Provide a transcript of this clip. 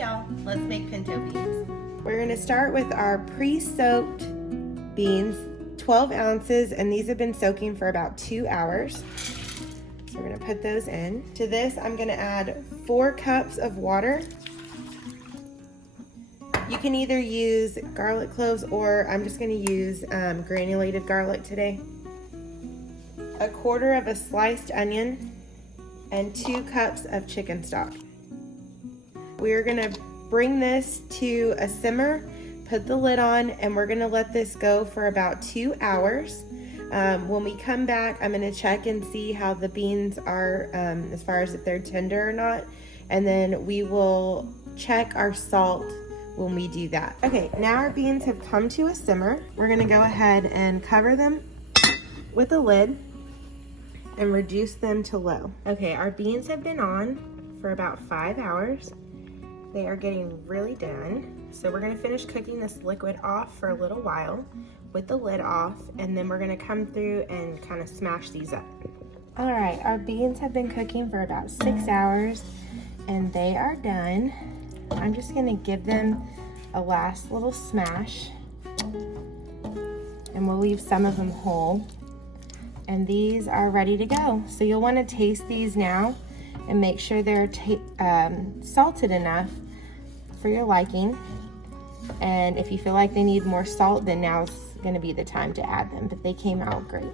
y'all, let's make pinto beans. We're gonna start with our pre-soaked beans, 12 ounces, and these have been soaking for about 2 hours. So we're gonna put those in. To this, I'm gonna add 4 cups of water. You can either use garlic cloves or I'm just gonna use granulated garlic today. 1/4 of a sliced onion and 2 cups of chicken stock. We're gonna bring this to a simmer, put the lid on, and we're gonna let this go for about 2 hours. When we come back, I'm gonna check and see how the beans are, as far as if they're tender or not, and then we will check our salt when we do that. Okay, now our beans have come to a simmer. We're gonna go ahead and cover them with a lid and reduce them to low. Okay, our beans have been on for about 5 hours. They are getting really done. So we're gonna finish cooking this liquid off for a little while with the lid off, and then we're gonna come through and kind of smash these up. All right, our beans have been cooking for about 6 hours and they are done. I'm just gonna give them a last little smash and we'll leave some of them whole. And these are ready to go. So you'll wanna taste these now and make sure they're salted enough for your liking. And if you feel like they need more salt, then now's gonna be the time to add them, but they came out great.